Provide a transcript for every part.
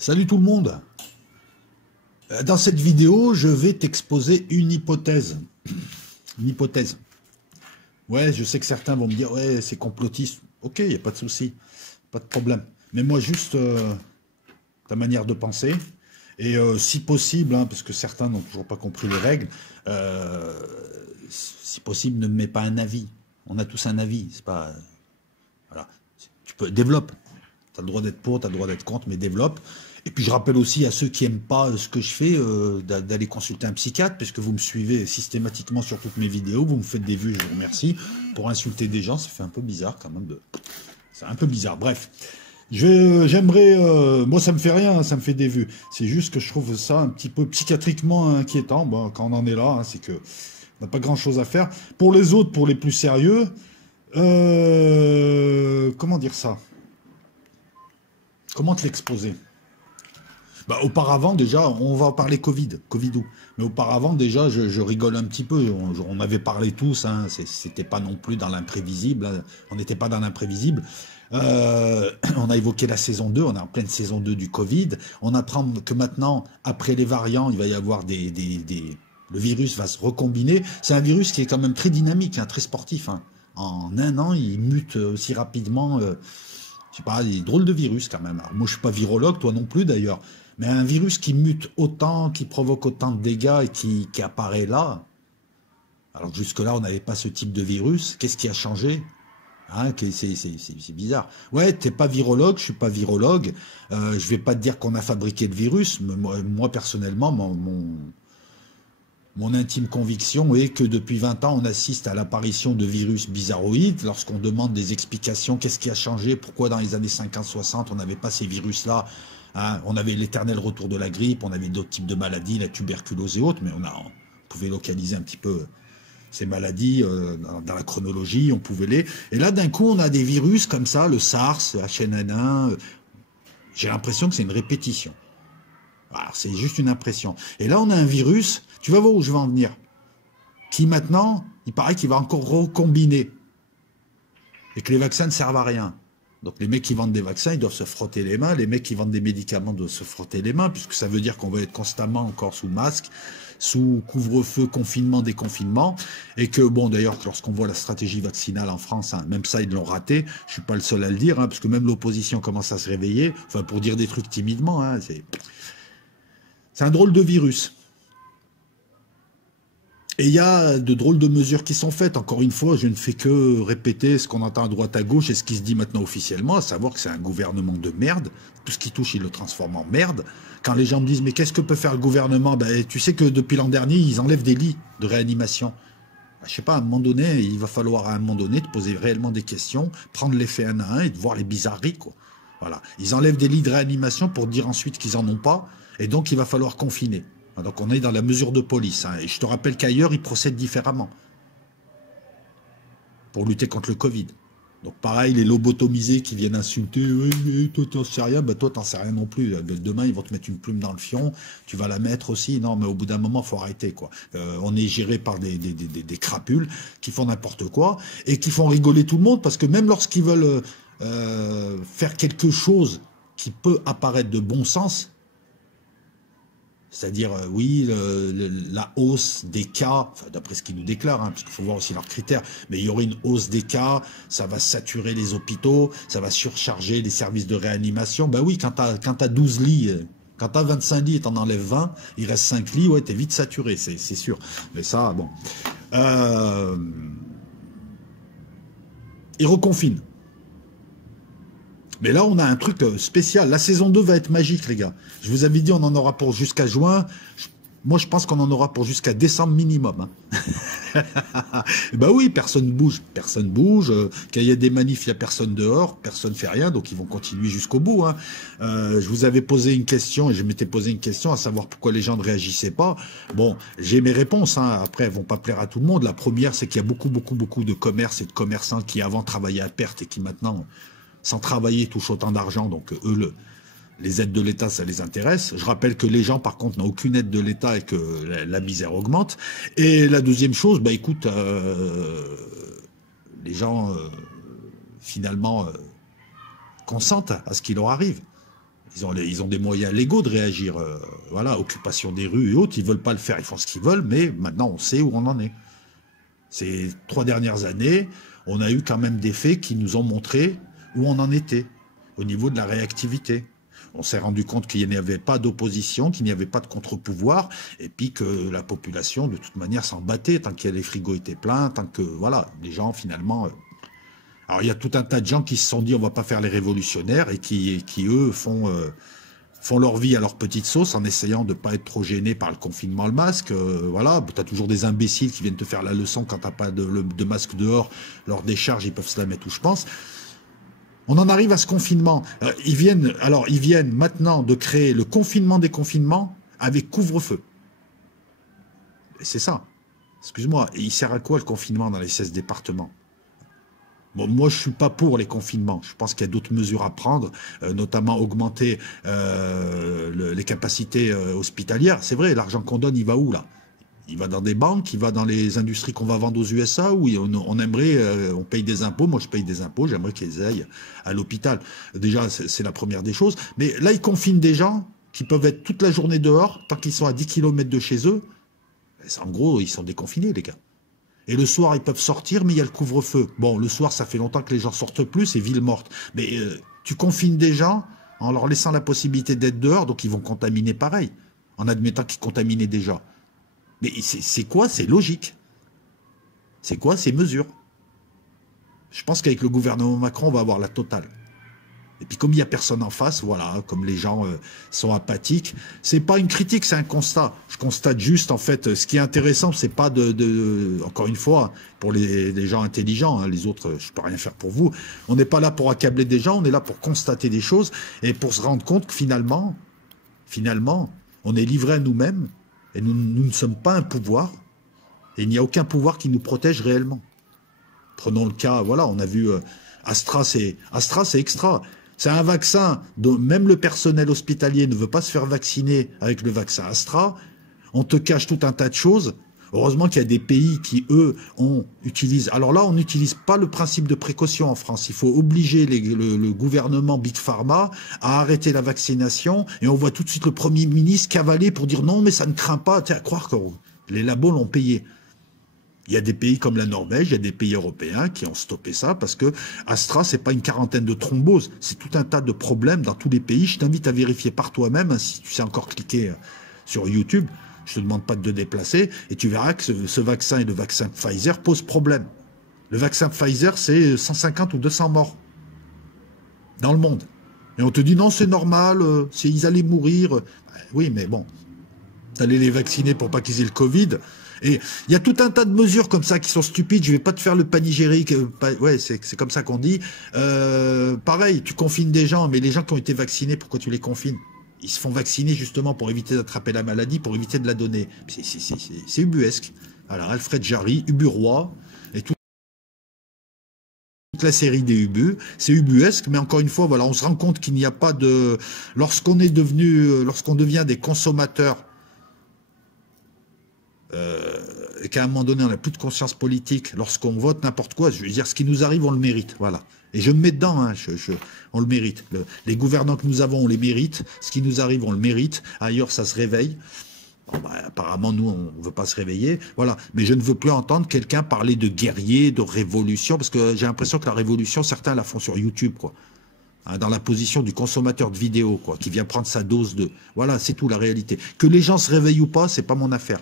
Salut tout le monde. Dans cette vidéo, je vais t'exposer une hypothèse. Une hypothèse. Ouais, je sais que certains vont me dire, ouais, c'est complotiste. Ok, il n'y a pas de souci, pas de problème. Mais moi, juste ta manière de penser. Et si possible, hein, parce que certains n'ont toujours pas compris les règles, si possible, ne me mets pas un avis. On a tous un avis, c'est pas... voilà. Tu peux... Développe. Tu as le droit d'être pour, tu as le droit d'être contre, mais développe. Et puis je rappelle aussi à ceux qui n'aiment pas ce que je fais, d'aller consulter un psychiatre, puisque vous me suivez systématiquement sur toutes mes vidéos, vous me faites des vues, je vous remercie. Pour insulter des gens, ça fait un peu bizarre quand même. C'est un peu bizarre, bref. J'aimerais... moi ça me fait rien, ça me fait des vues. C'est juste que je trouve ça un petit peu psychiatriquement inquiétant. Bon, quand on en est là, hein, c'est que on n'a pas grand chose à faire. Pour les autres, pour les plus sérieux, comment dire ça? Comment te l'exposer? Bah, auparavant, déjà, on va parler Covidou. Mais auparavant, déjà, je rigole un petit peu. On avait parlé tous, hein, c'était pas non plus dans l'imprévisible. Hein, on n'était pas dans l'imprévisible. On a évoqué la saison 2, on est en pleine saison 2 du Covid. On apprend que maintenant, après les variants, il va y avoir le virus va se recombiner. C'est un virus qui est quand même très dynamique, hein, très sportif. Hein. En un an, il mute aussi rapidement. Je sais pas, il est drôle de virus quand même. Alors, moi, je suis pas virologue, toi non plus d'ailleurs. Mais un virus qui mute autant, qui provoque autant de dégâts et qui apparaît là, alors jusque-là, on n'avait pas ce type de virus. Qu'est-ce qui a changé? Hein, c'est bizarre. Ouais, t'es pas virologue, je suis pas virologue. Je vais pas te dire qu'on a fabriqué le virus. Mais moi personnellement, mon intime conviction est que depuis 20 ans, on assiste à l'apparition de virus bizarroïdes. Lorsqu'on demande des explications, qu'est-ce qui a changé? Pourquoi dans les années 50-60, on n'avait pas ces virus-là? Hein, on avait l'éternel retour de la grippe, on avait d'autres types de maladies, la tuberculose et autres, mais on pouvait localiser un petit peu ces maladies dans la chronologie, on pouvait les... Et là, d'un coup, on a des virus comme ça, le SARS, le H1N1, j'ai l'impression que c'est une répétition. Alors, c'est juste une impression. Et là, on a un virus, tu vas voir où je vais en venir, qui maintenant, il paraît qu'il va encore recombiner, et que les vaccins ne servent à rien. Donc les mecs qui vendent des vaccins, ils doivent se frotter les mains. Les mecs qui vendent des médicaments doivent se frotter les mains, puisque ça veut dire qu'on va être constamment encore sous masque, sous couvre-feu, confinement, déconfinement. Et que, bon, d'ailleurs, lorsqu'on voit la stratégie vaccinale en France, hein, même ça, ils l'ont raté. Je suis pas le seul à le dire, hein, parce que même l'opposition commence à se réveiller, enfin, pour dire des trucs timidement. Hein, c'est un drôle de virus. Et il y a de drôles de mesures qui sont faites. Encore une fois, je ne fais que répéter ce qu'on entend à droite à gauche et ce qui se dit maintenant officiellement, à savoir que c'est un gouvernement de merde. Tout ce qui touche, il le transforme en merde. Quand les gens me disent, mais qu'est-ce que peut faire le gouvernement? Ben, tu sais que depuis l'an dernier, ils enlèvent des lits de réanimation. Ben, je sais pas, à un moment donné, il va falloir à un moment donné te poser réellement des questions, prendre les faits un à un et de voir les bizarreries, quoi. Voilà. Ils enlèvent des lits de réanimation pour dire ensuite qu'ils en ont pas, et donc il va falloir confiner. Donc on est dans la mesure de police. Hein. Et je te rappelle qu'ailleurs, ils procèdent différemment pour lutter contre le Covid. Donc pareil, les lobotomisés qui viennent insulter, toi t'en sais rien, ben toi t'en sais rien non plus. Demain, ils vont te mettre une plume dans le fion, tu vas la mettre aussi. Non, mais au bout d'un moment, faut arrêter, quoi. On est géré par des crapules qui font n'importe quoi et qui font rigoler tout le monde, parce que même lorsqu'ils veulent faire quelque chose qui peut apparaître de bon sens, c'est-à-dire, oui, la hausse des cas, enfin, d'après ce qu'ils nous déclarent, hein, parce qu'il faut voir aussi leurs critères, mais il y aurait une hausse des cas, ça va saturer les hôpitaux, ça va surcharger les services de réanimation. Ben oui, quand t'as 12 lits, quand t'as 25 lits et t'en enlèves 20, il reste 5 lits, ouais, t'es vite saturé, c'est sûr. Mais ça, bon. Ils reconfinent. Mais là, on a un truc spécial. La saison 2 va être magique, les gars. Je vous avais dit, on en aura pour jusqu'à juin. Moi, je pense qu'on en aura pour jusqu'à décembre minimum. Hein. Ben oui, personne bouge. Personne bouge. Quand il y a des manifs, il n'y a personne dehors. Personne ne fait rien. Donc, ils vont continuer jusqu'au bout. Hein. Je vous avais posé une question, et je m'étais posé une question, à savoir pourquoi les gens ne réagissaient pas. Bon, j'ai mes réponses. Hein. Après, elles ne vont pas plaire à tout le monde. La première, c'est qu'il y a beaucoup de commerces et de commerçants qui avant travaillaient à perte et qui maintenant... sans travailler, touchent autant d'argent, donc eux, les aides de l'État, ça les intéresse. Je rappelle que les gens, par contre, n'ont aucune aide de l'État et que la misère augmente. Et la deuxième chose, bah écoute, les gens, finalement, consentent à ce qui leur arrive. Ils ont des moyens légaux de réagir. Voilà, occupation des rues et autres, ils veulent pas le faire, ils font ce qu'ils veulent, mais maintenant on sait où on en est. Ces 3 dernières années, on a eu quand même des faits qui nous ont montré où on en était, au niveau de la réactivité. On s'est rendu compte qu'il n'y avait pas d'opposition, qu'il n'y avait pas de contre-pouvoir, et puis que la population, de toute manière, s'en battait tant que les frigos étaient pleins, tant que, voilà, les gens, finalement... Alors, il y a tout un tas de gens qui se sont dit, on va pas faire les révolutionnaires, et qui eux, font leur vie à leur petite sauce en essayant de pas être trop gênés par le confinement, le masque. Voilà, tu as toujours des imbéciles qui viennent te faire la leçon quand t'as pas de masque dehors. Lors des charges, ils peuvent se la mettre où je pense. On en arrive à ce confinement. Ils viennent maintenant de créer le confinement des confinements avec couvre-feu. Et c'est ça. Excuse-moi, il sert à quoi le confinement dans les 16 départements? Bon, moi, je suis pas pour les confinements. Je pense qu'il y a d'autres mesures à prendre, notamment augmenter les capacités hospitalières. C'est vrai, l'argent qu'on donne, il va où, là? Il va dans des banques, il va dans les industries qu'on va vendre aux USA, où on aimerait, on paye des impôts. Moi, je paye des impôts, j'aimerais qu'ils aillent à l'hôpital. Déjà, c'est la première des choses. Mais là, ils confinent des gens qui peuvent être toute la journée dehors, tant qu'ils sont à 10 km de chez eux. En gros, ils sont déconfinés, les gars. Et le soir, ils peuvent sortir, mais il y a le couvre-feu. Bon, le soir, ça fait longtemps que les gens sortent plus, c'est ville morte. Mais tu confines des gens en leur laissant la possibilité d'être dehors, donc ils vont contaminer pareil, en admettant qu'ils contaminaient déjà. Mais c'est quoi ces logiques? C'est quoi ces mesures? Je pense qu'avec le gouvernement Macron, on va avoir la totale. Et puis comme il n'y a personne en face, voilà, comme les gens sont apathiques, c'est pas une critique, c'est un constat. Je constate juste, en fait, ce qui est intéressant, c'est pas encore une fois, pour les gens intelligents, hein, les autres, je peux rien faire pour vous. On n'est pas là pour accabler des gens, on est là pour constater des choses et pour se rendre compte que finalement, on est livré à nous-mêmes et nous ne sommes pas un pouvoir et il n'y a aucun pouvoir qui nous protège réellement. Prenons le cas, voilà, on a vu Astra, c'est extra. C'est un vaccin dont même le personnel hospitalier ne veut pas se faire vacciner avec le vaccin Astra. On te cache tout un tas de choses. Heureusement qu'il y a des pays qui, eux, utilisent... Alors là, on n'utilise pas le principe de précaution en France. Il faut obliger le gouvernement Big Pharma à arrêter la vaccination. Et on voit tout de suite le Premier ministre cavaler pour dire non, mais ça ne craint pas. T'es à croire que les labos l'ont payé. Il y a des pays comme la Norvège, il y a des pays européens qui ont stoppé ça parce que Astra, c'est pas une quarantaine de thromboses, c'est tout un tas de problèmes dans tous les pays. Je t'invite à vérifier par toi-même, hein, si tu sais encore cliquer sur YouTube. Je te demande pas de te déplacer et tu verras que ce vaccin et le vaccin Pfizer posent problème. Le vaccin Pfizer, c'est 150 ou 200 morts dans le monde. Et on te dit non, c'est normal, ils allaient mourir. Oui, mais bon, t'allais les vacciner pour pas qu'ils aient le Covid. Et il y a tout un tas de mesures comme ça qui sont stupides. Je vais pas te faire le panégérique. Ouais, c'est comme ça qu'on dit. Pareil, tu confines des gens, mais les gens qui ont été vaccinés, pourquoi tu les confines? Ils se font vacciner justement pour éviter d'attraper la maladie, pour éviter de la donner. C'est ubuesque. Voilà, Alfred Jarry, Uburois, et toute la série des Ubu, c'est ubuesque, mais encore une fois, voilà, on se rend compte qu'il n'y a pas de... Lorsqu'on devient des consommateurs, et qu'à un moment donné on n'a plus de conscience politique, lorsqu'on vote n'importe quoi, je veux dire, ce qui nous arrive, on le mérite, voilà. Et je me mets dedans, hein, on le mérite. Les gouvernants que nous avons, on les mérite. Ce qui nous arrive, on le mérite. Ailleurs, ça se réveille. Bon, bah, apparemment, nous, on ne veut pas se réveiller. Voilà. Mais je ne veux plus entendre quelqu'un parler de guerrier, de révolution, parce que j'ai l'impression que la révolution, certains la font sur YouTube, quoi. Hein, dans la position du consommateur de vidéos, quoi, qui vient prendre sa dose de... Voilà, c'est tout la réalité. Que les gens se réveillent ou pas, c'est pas mon affaire.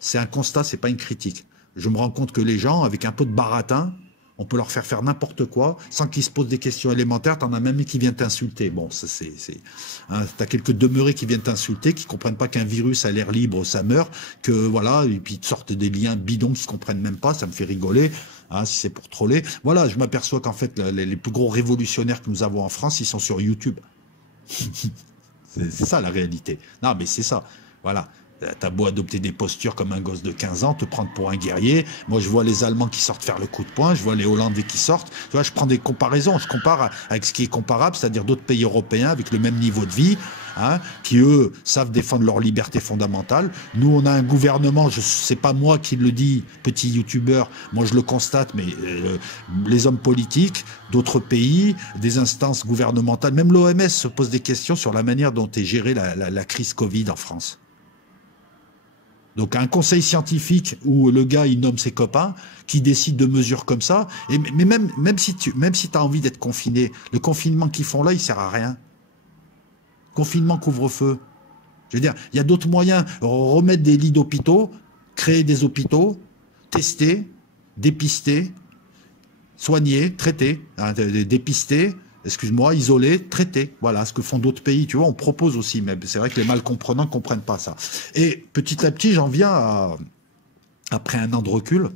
C'est un constat, c'est pas une critique. Je me rends compte que les gens, avec un peu de baratin, on peut leur faire n'importe quoi sans qu'ils se posent des questions élémentaires. T'en as même qui viennent t'insulter. Bon, ça hein, t'as quelques demeurés qui viennent t'insulter, qui comprennent pas qu'un virus à l'air libre, ça meurt, que voilà, et puis ils te sortent des liens bidons qu'ils comprennent même pas. Ça me fait rigoler, hein, si c'est pour troller. Voilà, je m'aperçois qu'en fait, les plus gros révolutionnaires que nous avons en France, ils sont sur YouTube. C'est ça la réalité. Non, mais c'est ça. Voilà. T'as beau adopter des postures comme un gosse de 15 ans, te prendre pour un guerrier. Moi, je vois les Allemands qui sortent faire le coup de poing, je vois les Hollandais qui sortent. Tu vois, je prends des comparaisons. Je compare avec ce qui est comparable, c'est-à-dire d'autres pays européens avec le même niveau de vie, hein, qui, eux, savent défendre leurs libertés fondamentales. Nous, on a un gouvernement, c'est pas moi qui le dis, petit youtubeur, moi je le constate, mais les hommes politiques d'autres pays, des instances gouvernementales, même l'OMS se pose des questions sur la manière dont est gérée la crise Covid en France. Donc un conseil scientifique où le gars il nomme ses copains, qui décide de mesures comme ça, mais même si tu as envie d'être confiné, le confinement qu'ils font là, il sert à rien. Confinement, couvre-feu. Je veux dire, il y a d'autres moyens, remettre des lits d'hôpitaux, créer des hôpitaux, tester, dépister, soigner, traiter, hein, dépister, excuse-moi, isoler, traiter. Voilà ce que font d'autres pays. Tu vois, on propose aussi, mais c'est vrai que les mal comprenants ne comprennent pas ça. Et petit à petit, j'en viens à, après un an de recul,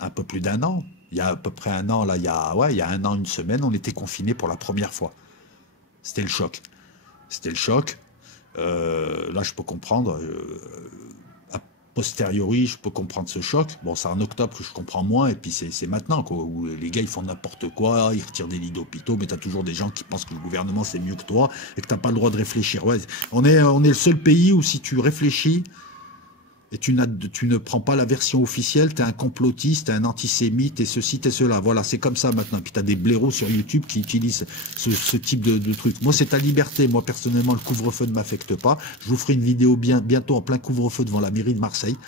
un peu plus d'un an, il y a à peu près un an, là, il y a un an, une semaine, on était confinés pour la première fois. C'était le choc. C'était le choc. Là, je peux comprendre. A posteriori, je peux comprendre ce choc. Bon, c'est en octobre que je comprends moins, et puis c'est maintenant, quoi, où les gars, ils font n'importe quoi, ils retirent des lits d'hôpitaux, mais t'as toujours des gens qui pensent que le gouvernement, c'est mieux que toi, et que t'as pas le droit de réfléchir. Ouais, on est le seul pays où si tu réfléchis, et tu ne prends pas la version officielle, t'es un complotiste, t'es un antisémite, et ceci, t'es cela. Voilà, c'est comme ça maintenant. Puis t'as des blaireaux sur YouTube qui utilisent ce type de truc. Moi, c'est ta liberté. Moi, personnellement, le couvre-feu ne m'affecte pas. Je vous ferai une vidéo bientôt en plein couvre-feu devant la mairie de Marseille.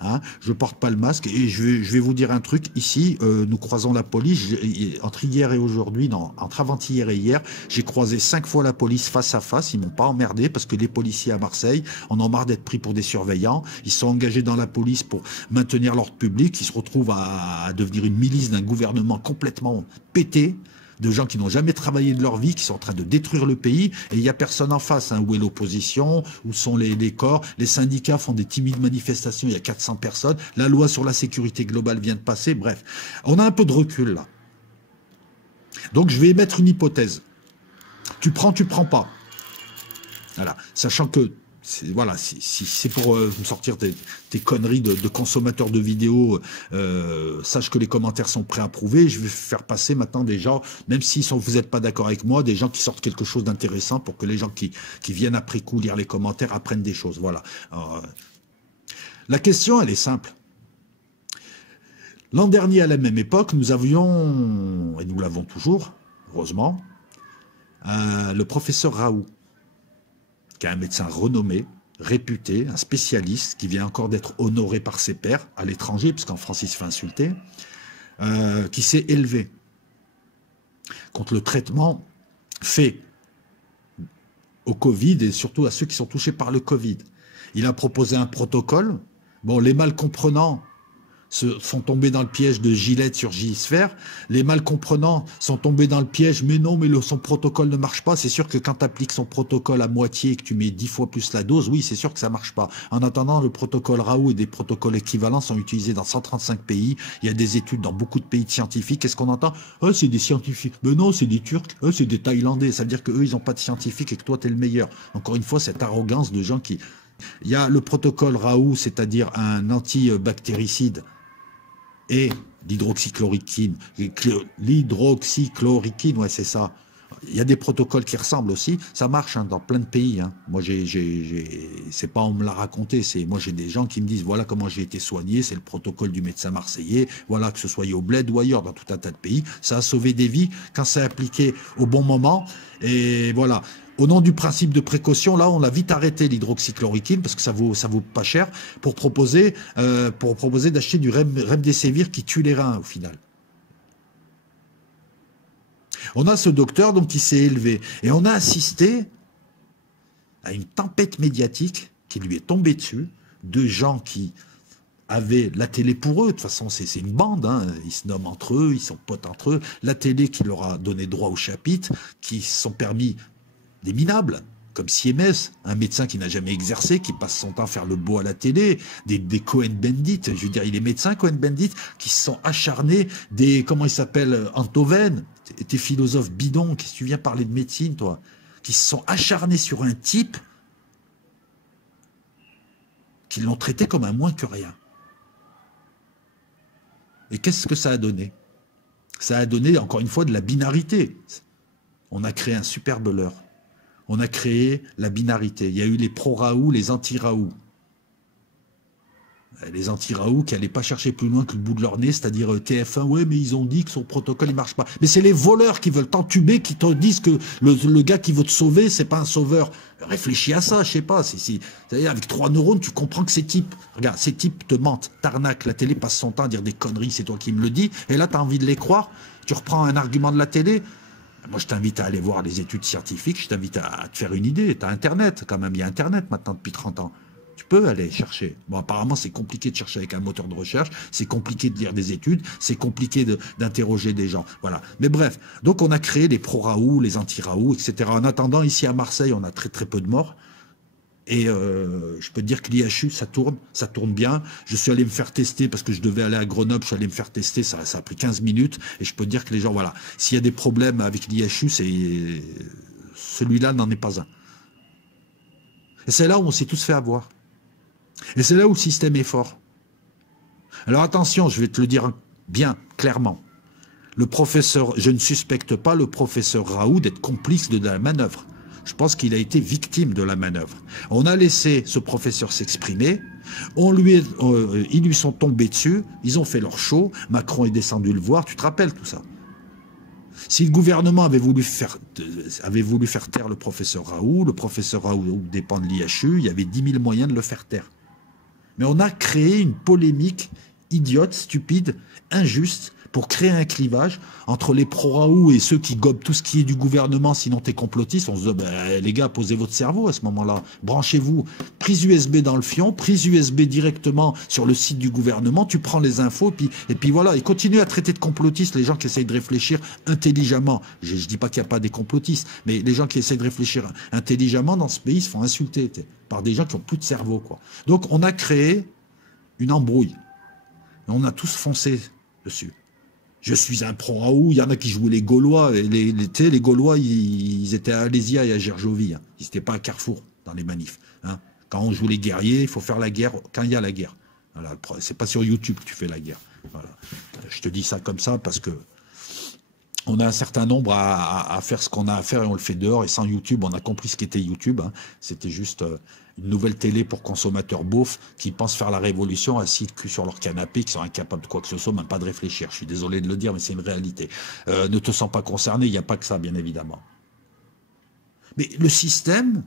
Hein, je porte pas le masque et je vais vous dire un truc ici. Nous croisons la police entre hier et aujourd'hui, non, entre avant-hier et hier, j'ai croisé 5 fois la police face à face. Ils m'ont pas emmerdé parce que les policiers à Marseille en ont marre d'être pris pour des surveillants. Ils sont engagés dans la police pour maintenir l'ordre public. Ils se retrouvent à devenir une milice d'un gouvernement complètement pété, de gens qui n'ont jamais travaillé de leur vie, qui sont en train de détruire le pays, et il n'y a personne en face. Hein. Où est l'opposition? Où sont les corps? Les syndicats font des timides manifestations, il y a 400 personnes. La loi sur la sécurité globale vient de passer. Bref, on a un peu de recul là. Donc je vais émettre une hypothèse. Tu prends pas. Voilà, sachant que voilà, si c'est pour me sortir tes conneries de consommateurs de vidéos, sache que les commentaires sont préapprouvés. Je vais faire passer maintenant des gens, même si vous n'êtes pas d'accord avec moi, des gens qui sortent quelque chose d'intéressant pour que les gens qui viennent après coup lire les commentaires apprennent des choses. Voilà. Alors, la question, elle est simple. L'an dernier, à la même époque, nous avions, et nous l'avons toujours, heureusement, le professeur Raoult, qui est un médecin renommé, réputé, un spécialiste, qui vient encore d'être honoré par ses pairs à l'étranger, parce qu'en France il se fait insulter, qui s'est élevé contre le traitement fait au Covid et surtout à ceux qui sont touchés par le Covid. Il a proposé un protocole. Bon, les mal comprenants sont tombés dans le piège de Gillette sur Gisphère. Les mal comprenants sont tombés dans le piège, mais non, mais son protocole ne marche pas. C'est sûr que quand tu appliques son protocole à moitié et que tu mets 10 fois plus la dose, oui, c'est sûr que ça marche pas. En attendant, le protocole Raoult et des protocoles équivalents sont utilisés dans 135 pays. Il y a des études dans beaucoup de pays scientifiques. Qu'est-ce qu'on entend? C'est des scientifiques. Mais non, c'est des Turcs. C'est des Thaïlandais. Ça veut dire qu'eux, ils n'ont pas de scientifiques et que toi, tu es le meilleur. Encore une fois, cette arrogance de gens qui... Il y a le protocole Raoult, c'est-à-dire un antibactéricide, et l'hydroxychloroquine, ouais, c'est ça. Il y a des protocoles qui ressemblent aussi, ça marche hein, dans plein de pays. Hein. Moi, c'est pas on me l'a raconté, c'est moi j'ai des gens qui me disent voilà comment j'ai été soigné, c'est le protocole du médecin marseillais, voilà que ce soit au Bled ou ailleurs dans tout un tas de pays, ça a sauvé des vies quand c'est appliqué au bon moment. Et voilà. Au nom du principe de précaution, là, on a vite arrêté l'hydroxychloroquine parce que ça vaut pas cher pour proposer d'acheter du remdesivir qui tue les reins au final. On a ce docteur donc qui s'est élevé et on a assisté à une tempête médiatique qui lui est tombée dessus de gens qui avaient la télé pour eux. De toute façon, c'est une bande, hein. Ils se nomment entre eux, ils sont potes entre eux. La télé qui leur a donné droit au chapitre, qui se sont permis des minables, comme Siemens, un médecin qui n'a jamais exercé, qui passe son temps à faire le beau à la télé, des Cohen-Bendit, je veux dire, il est médecin Cohen-Bendit, qui se sont acharnés, comment il s'appelle, Antoven, tes philosophes bidons, qu'est-ce que tu viens parler de médecine, toi, qui se sont acharnés sur un type qui l'ont traité comme un moins que rien. Et qu'est-ce que ça a donné? Ça a donné, encore une fois, de la binarité. On a créé un superbe leurre. On a créé la binarité. Il y a eu les pro-Raoult, les anti-Raoult. Les anti-Raoult qui n'allaient pas chercher plus loin que le bout de leur nez, c'est-à-dire TF1, ouais, mais ils ont dit que son protocole, il marche pas. Mais c'est les voleurs qui veulent t'entuber, qui te disent que le gars qui veut te sauver, c'est pas un sauveur. Réfléchis à ça, je sais pas. C'est-à-dire, avec 3 neurones, tu comprends que ces types, regarde, ces types te mentent, t'arnaquent. La télé passe son temps à dire des conneries, c'est toi qui me le dis. Et là, tu as envie de les croire. Tu reprends un argument de la télé. Moi, je t'invite à aller voir les études scientifiques, je t'invite à te faire une idée. Tu as Internet, quand même, il y a Internet maintenant depuis 30 ans. Tu peux aller chercher. Bon, apparemment, c'est compliqué de chercher avec un moteur de recherche, c'est compliqué de lire des études, c'est compliqué d'interroger des gens. Voilà. Mais bref, donc on a créé les pro-Raoult, les anti-Raoult, etc. En attendant, ici à Marseille, on a très très peu de morts. Et je peux te dire que l'IHU, ça tourne bien. Je suis allé me faire tester parce que je devais aller à Grenoble, je suis allé me faire tester, ça a pris 15 minutes. Et je peux te dire que les gens, voilà, s'il y a des problèmes avec l'IHU, celui-là n'en est pas un. Et c'est là où on s'est tous fait avoir. Et c'est là où le système est fort. Alors attention, je vais te le dire bien, clairement. Le professeur, je ne suspecte pas le professeur Raoult d'être complice de la manœuvre. Je pense qu'il a été victime de la manœuvre. On a laissé ce professeur s'exprimer, ils lui sont tombés dessus, ils ont fait leur show, Macron est descendu le voir, tu te rappelles tout ça? Si le gouvernement avait voulu faire taire le professeur Raoult dépend de l'IHU, il y avait 10 000 moyens de le faire taire. Mais on a créé une polémique idiote, stupide, injuste, pour créer un clivage entre les pro-Raoult et ceux qui gobent tout ce qui est du gouvernement, sinon t'es complotiste. On se dit, ben, les gars, posez votre cerveau à ce moment-là. Branchez-vous. Prise USB dans le fion, prise USB directement sur le site du gouvernement, tu prends les infos, et puis voilà. Et continue à traiter de complotistes les gens qui essayent de réfléchir intelligemment. Je dis pas qu'il n'y a pas des complotistes, mais les gens qui essayent de réfléchir intelligemment dans ce pays se font insulter par des gens qui ont plus de cerveau, quoi. Donc on a créé une embrouille. Et on a tous foncé dessus. Je suis un pro-Raoult, il y en a qui jouaient les Gaulois, et les Gaulois, ils étaient à Alésia et à Gergovie, hein. Ils n'étaient pas à Carrefour dans les manifs, hein. Quand on joue les guerriers, il faut faire la guerre quand il y a la guerre. Voilà, c'est pas sur YouTube que tu fais la guerre. Voilà. Je te dis ça comme ça parce que on a un certain nombre à faire ce qu'on a à faire et on le fait dehors. Et sans YouTube, on a compris ce qu'était YouTube, hein. C'était juste une nouvelle télé pour consommateurs beaufs qui pensent faire la révolution assis le cul sur leur canapé, qui sont incapables de quoi que ce soit, même pas de réfléchir. Je suis désolé de le dire, mais c'est une réalité. Ne te sens pas concerné, il n'y a pas que ça, bien évidemment. Mais le système,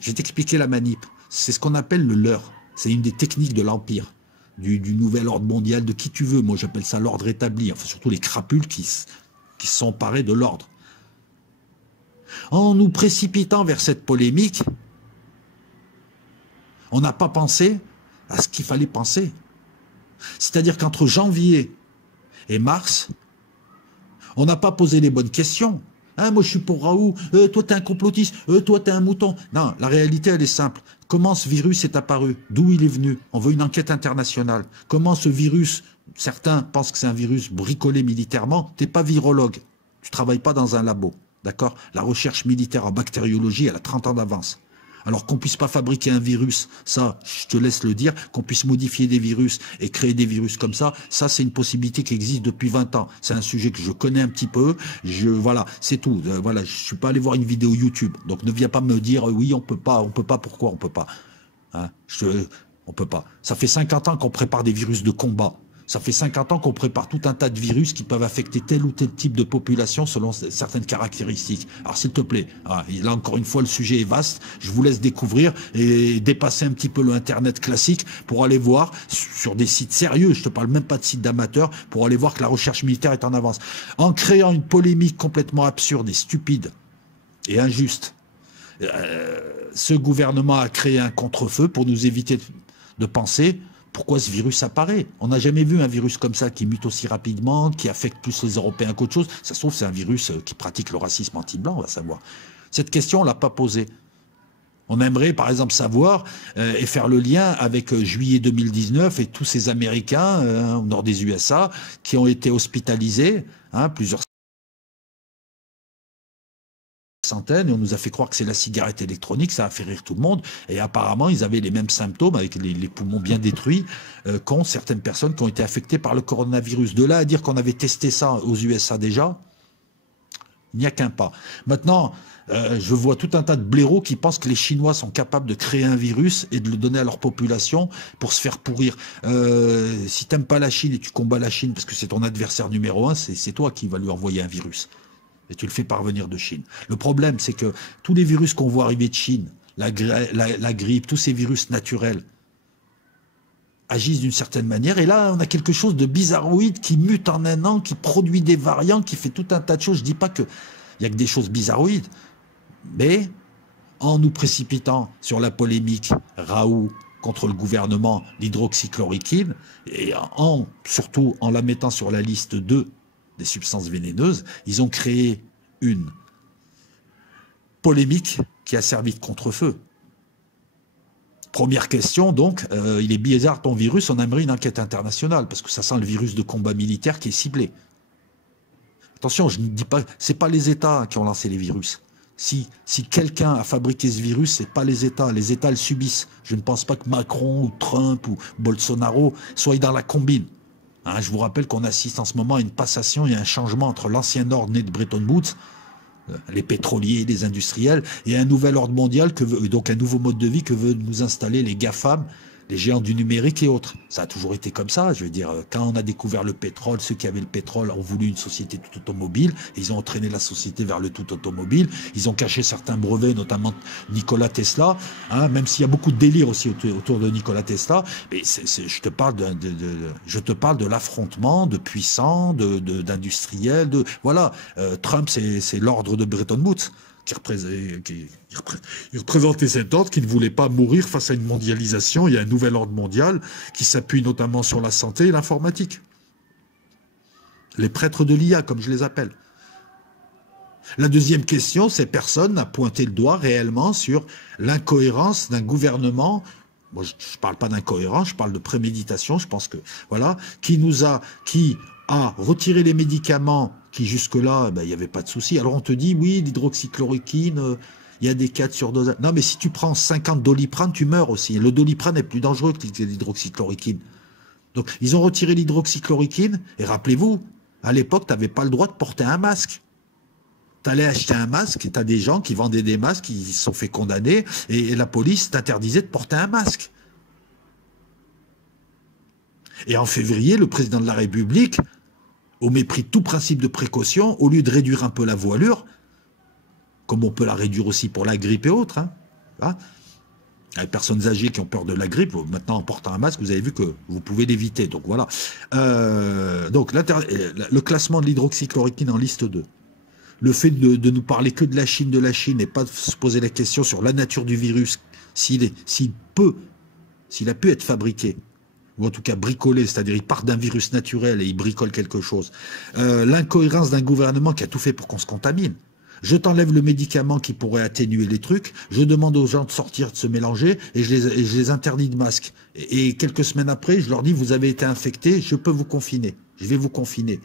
je vais t'expliquer la manip. C'est ce qu'on appelle le leurre. C'est une des techniques de l'Empire. Du nouvel ordre mondial, de qui tu veux. Moi, j'appelle ça l'ordre établi. Enfin, surtout les crapules qui se sont emparés de l'ordre. En nous précipitant vers cette polémique, on n'a pas pensé à ce qu'il fallait penser. C'est-à-dire qu'entre janvier et mars, on n'a pas posé les bonnes questions. Hein, moi, je suis pour Raoult. Toi, t'es un complotiste. Toi, t'es un mouton. Non, la réalité, elle est simple. Comment ce virus est apparu? D'où il est venu? On veut une enquête internationale. Comment ce virus, certains pensent que c'est un virus bricolé militairement. T'es pas virologue. Tu travailles pas dans un labo. D'accord? La recherche militaire en bactériologie, elle a 30 ans d'avance. Alors qu'on puisse pas fabriquer un virus, ça, je te laisse le dire, qu'on puisse modifier des virus et créer des virus comme ça c'est une possibilité qui existe depuis 20 ans. C'est un sujet que je connais un petit peu, voilà, c'est tout. Voilà, je suis pas allé voir une vidéo YouTube, donc ne viens pas me dire oui, on peut pas, pourquoi on peut pas, hein, on peut pas. Ça fait 50 ans qu'on prépare des virus de combat. Ça fait 50 ans qu'on prépare tout un tas de virus qui peuvent affecter tel ou tel type de population selon certaines caractéristiques. Alors s'il te plaît, là encore une fois le sujet est vaste, je vous laisse découvrir et dépasser un petit peu le internet classique pour aller voir sur des sites sérieux, je te parle même pas de sites d'amateurs, pour aller voir que la recherche militaire est en avance. En créant une polémique complètement absurde et stupide et injuste, ce gouvernement a créé un contre-feu pour nous éviter de penser pourquoi ce virus apparaît. On n'a jamais vu un virus comme ça qui mute aussi rapidement, qui affecte plus les Européens qu'autre chose. Ça se trouve, c'est un virus qui pratique le racisme anti-blanc, on va savoir. Cette question, on ne l'a pas posée. On aimerait, par exemple, savoir et faire le lien avec juillet 2019 et tous ces Américains au nord des USA qui ont été hospitalisés, hein, plusieurs centaines et on nous a fait croire que c'est la cigarette électronique, ça a fait rire tout le monde. Et apparemment, ils avaient les mêmes symptômes avec les poumons bien détruits qu'ont certaines personnes qui ont été affectées par le coronavirus. De là à dire qu'on avait testé ça aux USA déjà, il n'y a qu'un pas. Maintenant, je vois tout un tas de blaireaux qui pensent que les Chinois sont capables de créer un virus et de le donner à leur population pour se faire pourrir. Si tu n'aimes pas la Chine et tu combats la Chine parce que c'est ton adversaire numéro un, c'est toi qui vas lui envoyer un virus. Et tu le fais parvenir de Chine. Le problème, c'est que tous les virus qu'on voit arriver de Chine, la grippe, tous ces virus naturels, agissent d'une certaine manière. Et là, on a quelque chose de bizarroïde qui mute en un an, qui produit des variants, qui fait tout un tas de choses. Je ne dis pas qu'il n'y a que des choses bizarroïdes. Mais en nous précipitant sur la polémique Raoult contre le gouvernement, l'hydroxychloroquine, et surtout en la mettant sur la liste 2 des substances vénéneuses, ils ont créé une polémique qui a servi de contre-feu. Première question, donc, il est bizarre ton virus, on aimerait une enquête internationale, parce que ça sent le virus de combat militaire qui est ciblé. Attention, je ne dis pas, c'est pas les États qui ont lancé les virus. Si quelqu'un a fabriqué ce virus, c'est pas les États le subissent. Je ne pense pas que Macron ou Trump ou Bolsonaro soient dans la combine. Hein, je vous rappelle qu'on assiste en ce moment à une passation et à un changement entre l'ancien ordre né de Bretton Woods, les pétroliers, les industriels, et un nouvel ordre mondial, donc un nouveau mode de vie que veulent nous installer les GAFAM, les géants du numérique et autres. Ça a toujours été comme ça. Je veux dire, quand on a découvert le pétrole, ceux qui avaient le pétrole ont voulu une société tout automobile. Et ils ont entraîné la société vers le tout automobile. Ils ont caché certains brevets, notamment Nikola Tesla. Hein, même s'il y a beaucoup de délire aussi autour de Nikola Tesla. Mais je te parle de l'affrontement de puissants, d'industriels. Voilà, Trump, c'est l'ordre de Bretton Woods. Qui représentait cet ordre qui ne voulait pas mourir face à une mondialisation. Il y a un nouvel ordre mondial qui s'appuie notamment sur la santé et l'informatique. Les prêtres de l'IA, comme je les appelle. La deuxième question, c'est personne n'a pointé le doigt réellement sur l'incohérence d'un gouvernement. Moi, je ne parle pas d'incohérence, je parle de préméditation. Je pense que, voilà, qui a retiré les médicaments qui jusque-là, il n'y avait pas de souci. Alors on te dit, oui, l'hydroxychloroquine, il y a des cas de surdosage. Non, mais si tu prends 50 doliprane, tu meurs aussi. Le doliprane est plus dangereux que l'hydroxychloroquine. Donc ils ont retiré l'hydroxychloroquine, et rappelez-vous, à l'époque, tu n'avais pas le droit de porter un masque. Tu allais acheter un masque, et tu as des gens qui vendaient des masques, qui se sont fait condamner, et la police t'interdisait de porter un masque. Et en février, le président de la République, au mépris de tout principe de précaution, au lieu de réduire un peu la voilure, comme on peut la réduire aussi pour la grippe et autres, hein, les personnes âgées qui ont peur de la grippe, maintenant en portant un masque, vous avez vu que vous pouvez l'éviter. Donc voilà. Donc le classement de l'hydroxychloroquine en liste 2. Le fait de nous parler que de la Chine et pas de se poser la question sur la nature du virus, s'il a pu être fabriqué, ou en tout cas bricolé, c'est-à-dire il part d'un virus naturel et il bricole quelque chose. L'incohérence d'un gouvernement qui a tout fait pour qu'on se contamine. Je t'enlève le médicament qui pourrait atténuer les trucs, je demande aux gens de sortir, de se mélanger, et je les interdis de masque. Et quelques semaines après, je leur dis, vous avez été infectés, je peux vous confiner. Je vais vous confiner.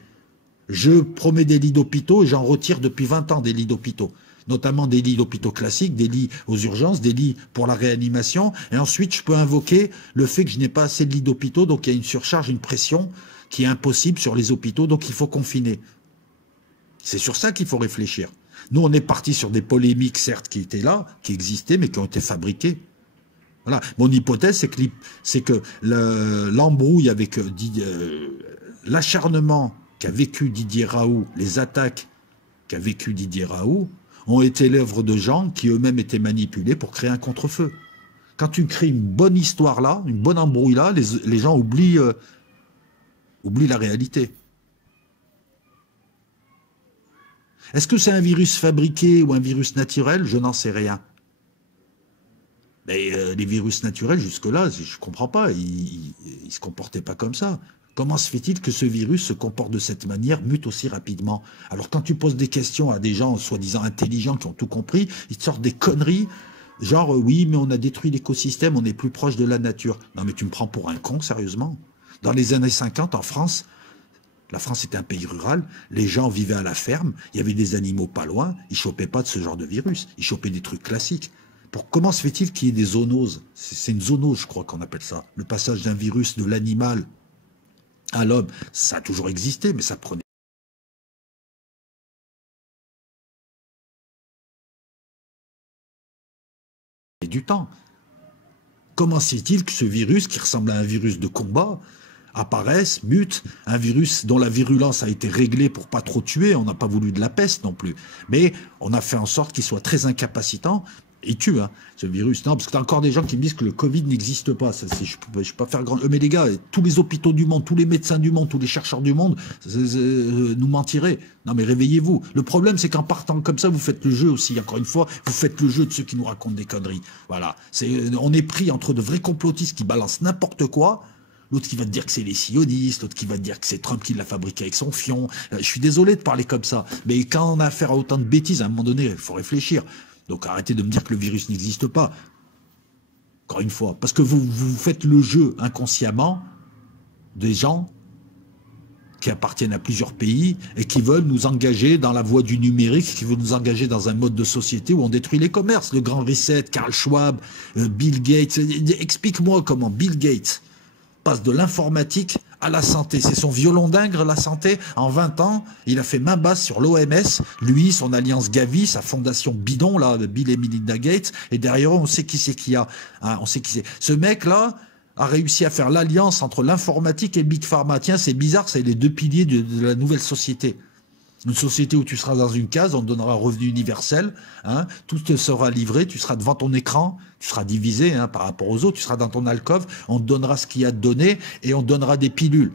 Je promets des lits d'hôpitaux et j'en retire depuis 20 ans des lits d'hôpitaux. Notamment des lits d'hôpitaux classiques, des lits aux urgences, des lits pour la réanimation. Et ensuite, je peux invoquer le fait que je n'ai pas assez de lits d'hôpitaux, donc il y a une surcharge, une pression qui est impossible sur les hôpitaux, donc il faut confiner. C'est sur ça qu'il faut réfléchir. Nous, on est parti sur des polémiques, certes, qui étaient là, qui existaient, mais qui ont été fabriquées. Voilà. Mon hypothèse, c'est que l'embrouille avec l'acharnement qu'a vécu Didier Raoult, les attaques qu'a vécu Didier Raoult, ont été l'œuvre de gens qui eux-mêmes étaient manipulés pour créer un contre-feu. Quand tu crées une bonne histoire là, une bonne embrouille là, les gens oublient la réalité. Est-ce que c'est un virus fabriqué ou un virus naturel? Je n'en sais rien. Mais les virus naturels, jusque-là, je ne comprends pas, ils ne se comportaient pas comme ça. Comment se fait-il que ce virus se comporte de cette manière, mute aussi rapidement? Alors quand tu poses des questions à des gens soi-disant intelligents qui ont tout compris, ils te sortent des conneries, genre oui, mais on a détruit l'écosystème, on est plus proche de la nature. Non mais tu me prends pour un con, sérieusement? Dans les années 50, en France, La France était un pays rural, les gens vivaient à la ferme, il y avait des animaux pas loin, ils ne chopaient pas de ce genre de virus, ils chopaient des trucs classiques. Comment se fait-il qu'il y ait des zoonoses? C'est une zoonose, je crois qu'on appelle ça. Le passage d'un virus de l'animal à l'homme, ça a toujours existé, mais ça prenait du temps. Comment se fait-il que ce virus, qui ressemble à un virus de combat, apparaisse, mute, un virus dont la virulence a été réglée pour pas trop tuer, on n'a pas voulu de la peste non plus, mais on a fait en sorte qu'il soit très incapacitant. Il tue, hein, ce virus. Non, parce que tu as encore des gens qui me disent que le Covid n'existe pas. Ça, je ne peux pas faire grand... Mais les gars, tous les hôpitaux du monde, tous les médecins du monde, tous les chercheurs du monde nous mentiraient. Non, mais réveillez-vous. Le problème, c'est qu'en partant comme ça, vous faites le jeu aussi. Encore une fois, vous faites le jeu de ceux qui nous racontent des conneries. Voilà. On est pris entre de vrais complotistes qui balancent n'importe quoi. L'autre qui va te dire que c'est les sionistes, l'autre qui va te dire que c'est Trump qui l'a fabriqué avec son fion. Je suis désolé de parler comme ça. Mais quand on a affaire à autant de bêtises, à un moment donné, il faut réfléchir. Donc arrêtez de me dire que le virus n'existe pas. Encore une fois, parce que vous faites le jeu inconsciemment des gens qui appartiennent à plusieurs pays et qui veulent nous engager dans la voie du numérique, qui veulent nous engager dans un mode de société où on détruit les commerces. Le grand reset, Karl Schwab, Bill Gates. Explique-moi comment Bill Gates passe de l'informatique à la santé. C'est son violon d'ingre, la santé. En 20 ans, il a fait main basse sur l'OMS, lui, son alliance Gavi, sa fondation bidon, là, Bill et Melinda Gates, et derrière eux, on sait qui c'est qu'il y a. Hein, on sait qui c'est. Ce mec-là a réussi à faire l'alliance entre l'informatique et Big Pharma. Tiens, c'est bizarre, c'est les deux piliers de la nouvelle société. Une société où tu seras dans une case, on te donnera un revenu universel, hein, tout te sera livré, tu seras devant ton écran, tu seras divisé hein, par rapport aux autres, tu seras dans ton alcôve, on te donnera ce qu'il y a de donné et on te donnera des pilules.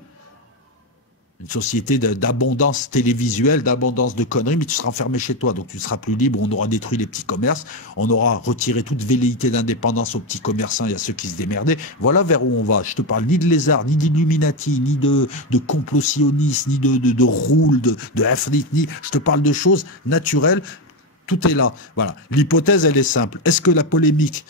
Une société d'abondance télévisuelle, d'abondance de conneries, mais tu seras enfermé chez toi, donc tu ne seras plus libre, on aura détruit les petits commerces, on aura retiré toute velléité d'indépendance aux petits commerçants et à ceux qui se démerdaient. Voilà vers où on va. Je te parle ni de lézards, ni d'Illuminati, ni de complot sioniste, ni de roule, de Afrit, ni... Je te parle de choses naturelles, tout est là. Voilà. L'hypothèse, elle est simple. Est-ce que la polémique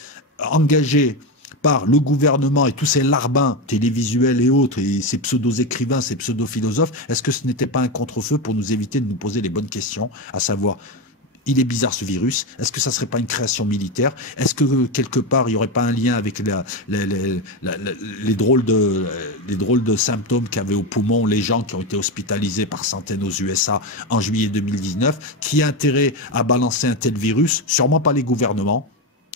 engagée par le gouvernement et tous ces larbins télévisuels et autres, et ces pseudo-écrivains, ces pseudo-philosophes, est-ce que ce n'était pas un contre-feu pour nous éviter de nous poser les bonnes questions, à savoir, il est bizarre ce virus, est-ce que ça ne serait pas une création militaire? Est-ce que quelque part, il n'y aurait pas un lien avec les drôles de symptômes qu'avaient au poumon les gens qui ont été hospitalisés par centaines aux USA en juillet 2019? Qui a intérêt à balancer un tel virus? Sûrement pas les gouvernements.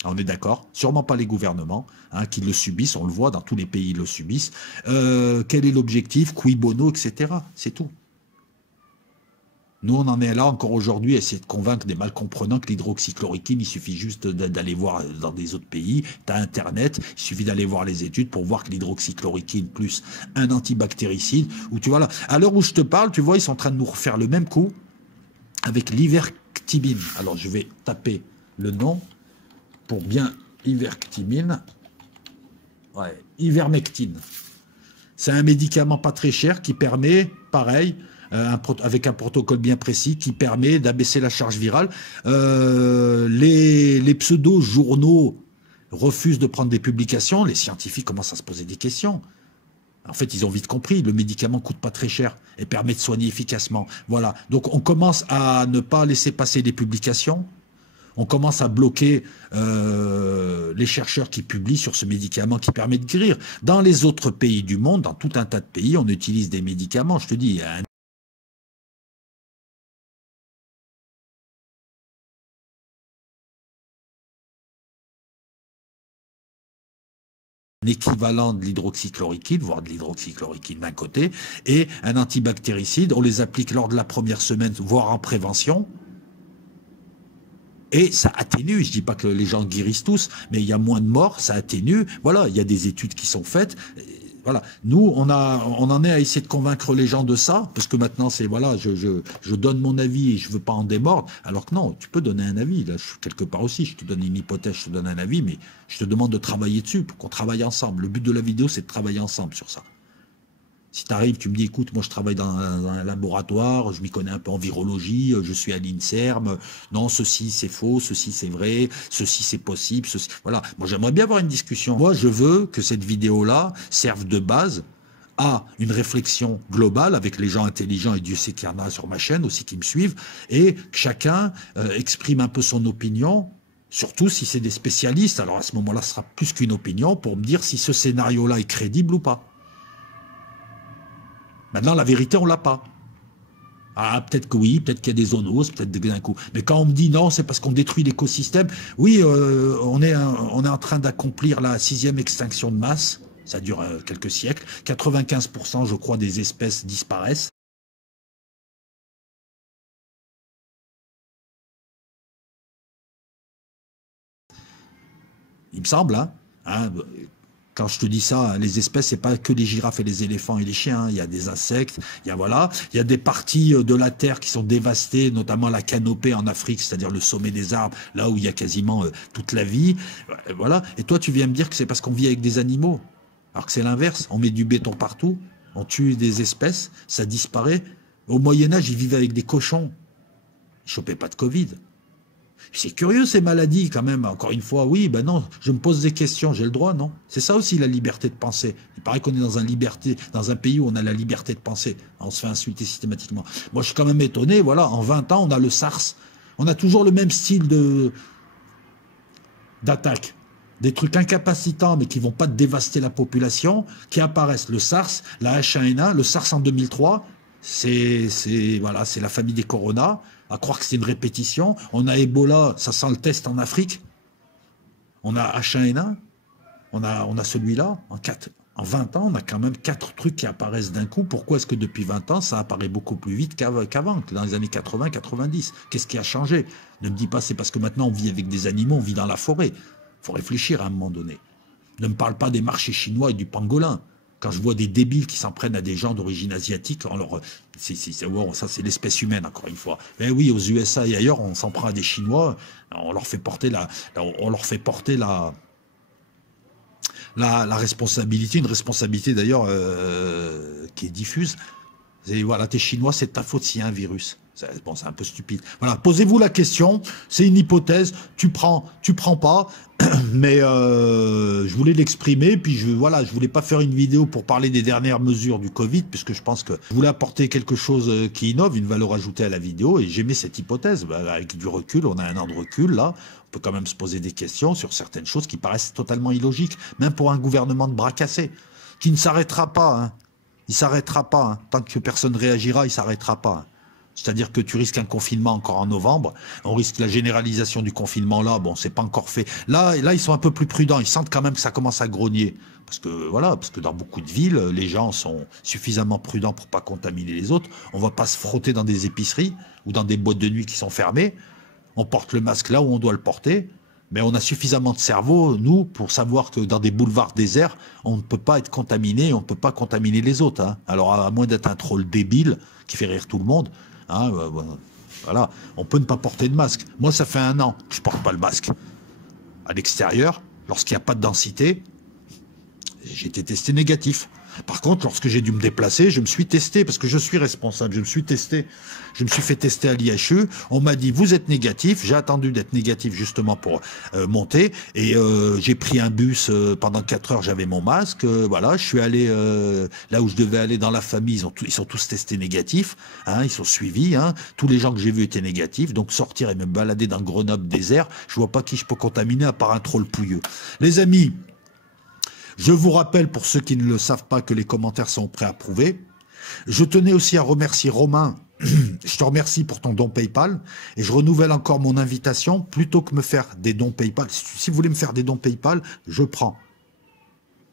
On est d'accord, sûrement pas les gouvernements hein, qui le subissent, on le voit, dans tous les pays ils le subissent. Quel est l'objectif, cui bono, etc. C'est tout. Nous, on en est là encore aujourd'hui à essayer de convaincre des malcomprenants que l'hydroxychloroquine, il suffit juste d'aller voir dans des autres pays, tu as Internet, il suffit d'aller voir les études pour voir que l'hydroxychloroquine plus un antibactéricide, où tu vois là, à l'heure où je te parle, tu vois, ils sont en train de nous refaire le même coup avec l'ivermectine. Alors, je vais taper le nom pour bien ivermectine. Ouais, ivermectine. C'est un médicament pas très cher qui permet, pareil, avec un protocole bien précis, qui permet d'abaisser la charge virale. Les pseudo-journaux refusent de prendre des publications. Les scientifiques commencent à se poser des questions. En fait, ils ont vite compris, le médicament coûte pas très cher et permet de soigner efficacement. Voilà. Donc, on commence à ne pas laisser passer des publications. On commence à bloquer les chercheurs qui publient sur ce médicament qui permet de guérir. Dans les autres pays du monde, dans tout un tas de pays, on utilise des médicaments. Je te dis, un équivalent de l'hydroxychloroquine, voire de l'hydroxychloroquine d'un côté, et un antibactéricide. On les applique lors de la première semaine, voire en prévention. Et ça atténue, je dis pas que les gens guérissent tous, mais il y a moins de morts, ça atténue. Voilà, il y a des études qui sont faites. Voilà, nous, on en est à essayer de convaincre les gens de ça, parce que maintenant, c'est, voilà, je donne mon avis et je veux pas en démordre, alors que non, tu peux donner un avis, là, je suis quelque part aussi, je te donne une hypothèse, je te donne un avis, mais je te demande de travailler dessus, pour qu'on travaille ensemble. Le but de la vidéo, c'est de travailler ensemble sur ça. Si tu arrives, tu me dis, écoute, moi je travaille dans un laboratoire, je m'y connais un peu en virologie, je suis à l'INSERM, non, ceci c'est faux, ceci c'est vrai, ceci c'est possible, ceci... Voilà, moi j'aimerais bien avoir une discussion. Moi je veux que cette vidéo-là serve de base à une réflexion globale avec les gens intelligents, et Dieu sait qu'il y en a sur ma chaîne aussi qui me suivent, et que chacun exprime un peu son opinion, surtout si c'est des spécialistes. Alors à ce moment-là, ce sera plus qu'une opinion pour me dire si ce scénario-là est crédible ou pas. Maintenant, la vérité, on l'a pas. Ah, peut-être que oui, peut-être qu'il y a des zoonoses, peut-être d'un coup. Mais quand on me dit non, c'est parce qu'on détruit l'écosystème. Oui, on est en train d'accomplir la 6e extinction de masse. Ça dure quelques siècles. 95%, je crois, des espèces disparaissent. Il me semble, hein, quand je te dis ça, les espèces, c'est pas que les girafes et les éléphants et les chiens. Il y a des insectes, il y a des parties de la terre qui sont dévastées, notamment la canopée en Afrique, c'est-à-dire le sommet des arbres, là où il y a quasiment toute la vie. Voilà. Et toi, tu viens me dire que c'est parce qu'on vit avec des animaux. Alors que c'est l'inverse, on met du béton partout, on tue des espèces, ça disparaît. Au Moyen-Âge, ils vivaient avec des cochons. Ils chopaient pas de Covid. C'est curieux ces maladies quand même, encore une fois, oui, ben non, je me pose des questions, j'ai le droit, non? C'est ça aussi la liberté de penser. Il paraît qu'on est dans un pays où on a la liberté de penser. On se fait insulter systématiquement. Moi je suis quand même étonné, voilà, en 20 ans on a le SARS. On a toujours le même style d'attaque. Des trucs incapacitants mais qui vont pas dévaster la population, qui apparaissent. Le SARS, la H1N1, le SARS en 2003, c'est la famille des coronas. À croire que c'est une répétition. On a Ebola, ça sent le test en Afrique. On a H1N1, on a celui-là. En 20 ans, on a quand même 4 trucs qui apparaissent d'un coup. Pourquoi est-ce que depuis 20 ans, ça apparaît beaucoup plus vite qu'avant, dans les années 80-90? Qu'est-ce qui a changé? Ne me dis pas c'est parce que maintenant on vit avec des animaux, on vit dans la forêt. Il faut réfléchir à un moment donné. Ne me parle pas des marchés chinois et du pangolin. Quand je vois des débiles qui s'en prennent à des gens d'origine asiatique, ça c'est l'espèce humaine, encore une fois. Mais oui, aux USA et ailleurs, on s'en prend à des Chinois, on leur fait porter la responsabilité, une responsabilité d'ailleurs qui est diffuse. Et voilà, t'es Chinois, c'est de ta faute s'il y a un virus. Bon, c'est un peu stupide. Voilà, posez-vous la question, c'est une hypothèse, tu prends pas, mais je voulais l'exprimer, puis je voulais pas faire une vidéo pour parler des dernières mesures du Covid, puisque je pense que je voulais apporter quelque chose qui innove, une valeur ajoutée à la vidéo, et j'aimais cette hypothèse. Avec du recul, on a un an de recul, là, on peut quand même se poser des questions sur certaines choses qui paraissent totalement illogiques, même pour un gouvernement de bras cassés, qui ne s'arrêtera pas, hein. Il s'arrêtera pas, hein. Tant que personne ne réagira, il s'arrêtera pas, hein. C'est-à-dire que tu risques un confinement encore en novembre, on risque la généralisation du confinement là, bon, c'est pas encore fait. Là, ils sont un peu plus prudents, ils sentent quand même que ça commence à grogner. Parce que dans beaucoup de villes, les gens sont suffisamment prudents pour pas contaminer les autres. On va pas se frotter dans des épiceries ou dans des boîtes de nuit qui sont fermées. On porte le masque là où on doit le porter. Mais on a suffisamment de cerveau, nous, pour savoir que dans des boulevards déserts, on ne peut pas être contaminé, on ne peut pas contaminer les autres, hein. Alors, à moins d'être un troll débile qui fait rire tout le monde, hein, voilà, on peut ne pas porter de masque. Moi, ça fait 1 an que je porte pas le masque. À l'extérieur, lorsqu'il n'y a pas de densité, j'ai été testé négatif. Par contre, lorsque j'ai dû me déplacer, je me suis testé, parce que je suis responsable, je me suis fait tester à l'IHU, on m'a dit, vous êtes négatif, j'ai attendu d'être négatif justement pour monter, et j'ai pris un bus, pendant 4 heures, j'avais mon masque, voilà, je suis allé là où je devais aller dans la famille, ils sont tous testés négatifs, hein, ils sont suivis, hein, tous les gens que j'ai vus étaient négatifs, donc sortir et me balader dans Grenoble désert, je vois pas qui je peux contaminer à part un troll pouilleux. Les amis, je vous rappelle, pour ceux qui ne le savent pas, que les commentaires sont préapprouvés. Je tenais aussi à remercier Romain. Je te remercie pour ton don PayPal. Et je renouvelle encore mon invitation. Plutôt que me faire des dons PayPal, si vous voulez me faire des dons PayPal, je prends.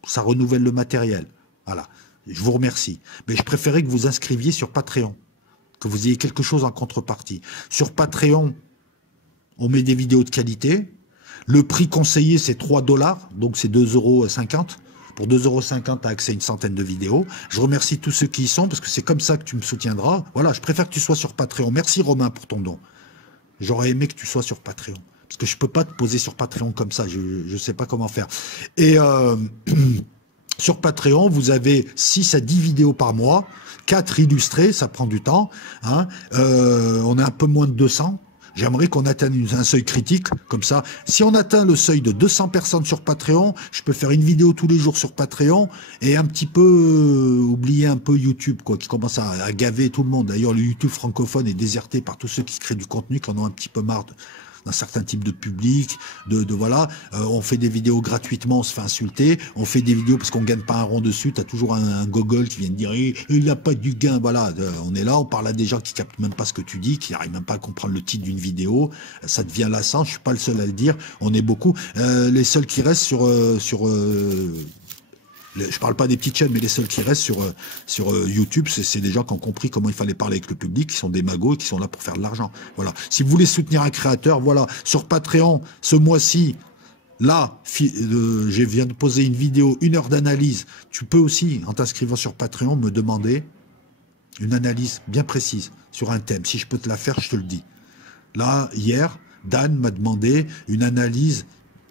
Ça renouvelle le matériel. Voilà. Je vous remercie. Mais je préférais que vous inscriviez sur Patreon. Que vous ayez quelque chose en contrepartie. Sur Patreon, on met des vidéos de qualité. Le prix conseillé, c'est 3 $, donc c'est 2,50 €. Pour 2,50 €, tu as accès à une centaine de vidéos. Je remercie tous ceux qui y sont, parce que c'est comme ça que tu me soutiendras. Voilà, je préfère que tu sois sur Patreon. Merci Romain pour ton don. J'aurais aimé que tu sois sur Patreon. Parce que je peux pas te poser sur Patreon comme ça, je sais pas comment faire. Et sur Patreon, vous avez 6 à 10 vidéos par mois, 4 illustrées, ça prend du temps, hein. On est un peu moins de 200. J'aimerais qu'on atteigne un seuil critique, comme ça. Si on atteint le seuil de 200 personnes sur Patreon, je peux faire une vidéo tous les jours sur Patreon et un petit peu oublier un peu YouTube, quoi, qui commence à gaver tout le monde. D'ailleurs, le YouTube francophone est déserté par tous ceux qui créent du contenu, qui en ont un petit peu marre d'un certain type de public, voilà, on fait des vidéos gratuitement, on se fait insulter, on fait des vidéos parce qu'on gagne pas un rond dessus, t'as toujours un gogol qui vient de dire il n'y a pas du gain, voilà, on est là, on parle à des gens qui captent même pas ce que tu dis, qui n'arrivent même pas à comprendre le titre d'une vidéo, ça devient lassant, je suis pas le seul à le dire, on est beaucoup, les seuls qui restent je parle pas des petites chaînes, mais les seuls qui restent sur YouTube, c'est des gens qui ont compris comment il fallait parler avec le public, qui sont des magots et qui sont là pour faire de l'argent. Voilà. Si vous voulez soutenir un créateur, voilà. Sur Patreon, ce mois-ci, là, je viens de poser une vidéo, 1 heure d'analyse. Tu peux aussi, en t'inscrivant sur Patreon, me demander une analyse bien précise sur un thème. Si je peux te la faire, je te le dis. Là, hier, Dan m'a demandé une analyse,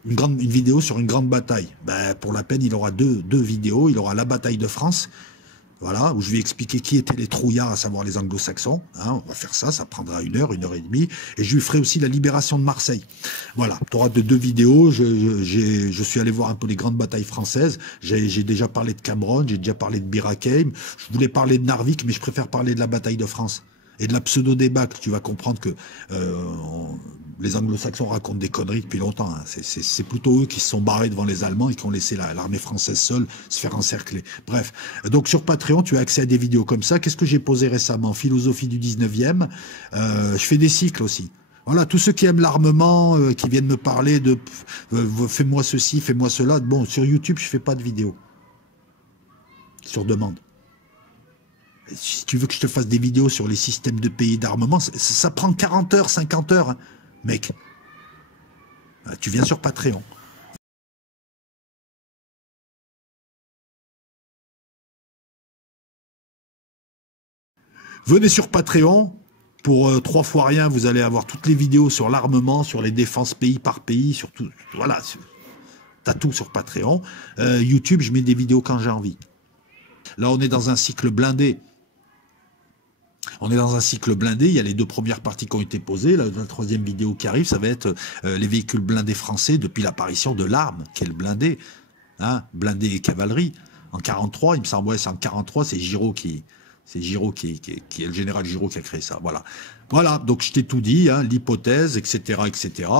une vidéo sur une grande bataille. Ben, pour la peine, il aura deux vidéos. Il aura la bataille de France, voilà, où je vais expliquer qui étaient les trouillards, à savoir les anglo-saxons. Hein, on va faire ça, ça prendra 1 heure, 1 heure et demie. Et je lui ferai aussi la libération de Marseille. Voilà, tu auras deux vidéos. Je suis allé voir un peu les grandes batailles françaises. J'ai déjà parlé de Cameron, j'ai déjà parlé de Bir Hakeim. Je voulais parler de Narvik, mais je préfère parler de la bataille de France. Et de la pseudo-débâcle, tu vas comprendre que les anglo-saxons racontent des conneries depuis longtemps. Hein. C'est plutôt eux qui se sont barrés devant les Allemands et qui ont laissé l'armée française seule se faire encercler. Bref, donc sur Patreon, tu as accès à des vidéos comme ça. Qu'est-ce que j'ai posé récemment? Philosophie du 19e. Je fais des cycles aussi. Voilà, tous ceux qui aiment l'armement, qui viennent me parler de fais-moi ceci, fais-moi cela. Bon, sur YouTube, je fais pas de vidéos. Sur demande. Si tu veux que je te fasse des vidéos sur les systèmes de pays d'armement, ça prend 40 heures, 50 heures, hein, mec. Tu viens sur Patreon. Venez sur Patreon. Pour 3 fois rien, vous allez avoir toutes les vidéos sur l'armement, sur les défenses pays par pays, sur tout. Voilà. T'as tout sur Patreon. YouTube, je mets des vidéos quand j'ai envie. Là, on est dans un cycle blindé. On est dans un cycle blindé, il y a les 2 premières parties qui ont été posées, la 3e vidéo qui arrive, ça va être les véhicules blindés français depuis l'apparition de l'arme, qui est le blindé, hein, blindé et cavalerie. En 43, il me semble, ouais, c'est en 43, c'est Giraud qui est le général Giraud qui a créé ça, voilà. Voilà, donc je t'ai tout dit, hein, l'hypothèse, etc., etc.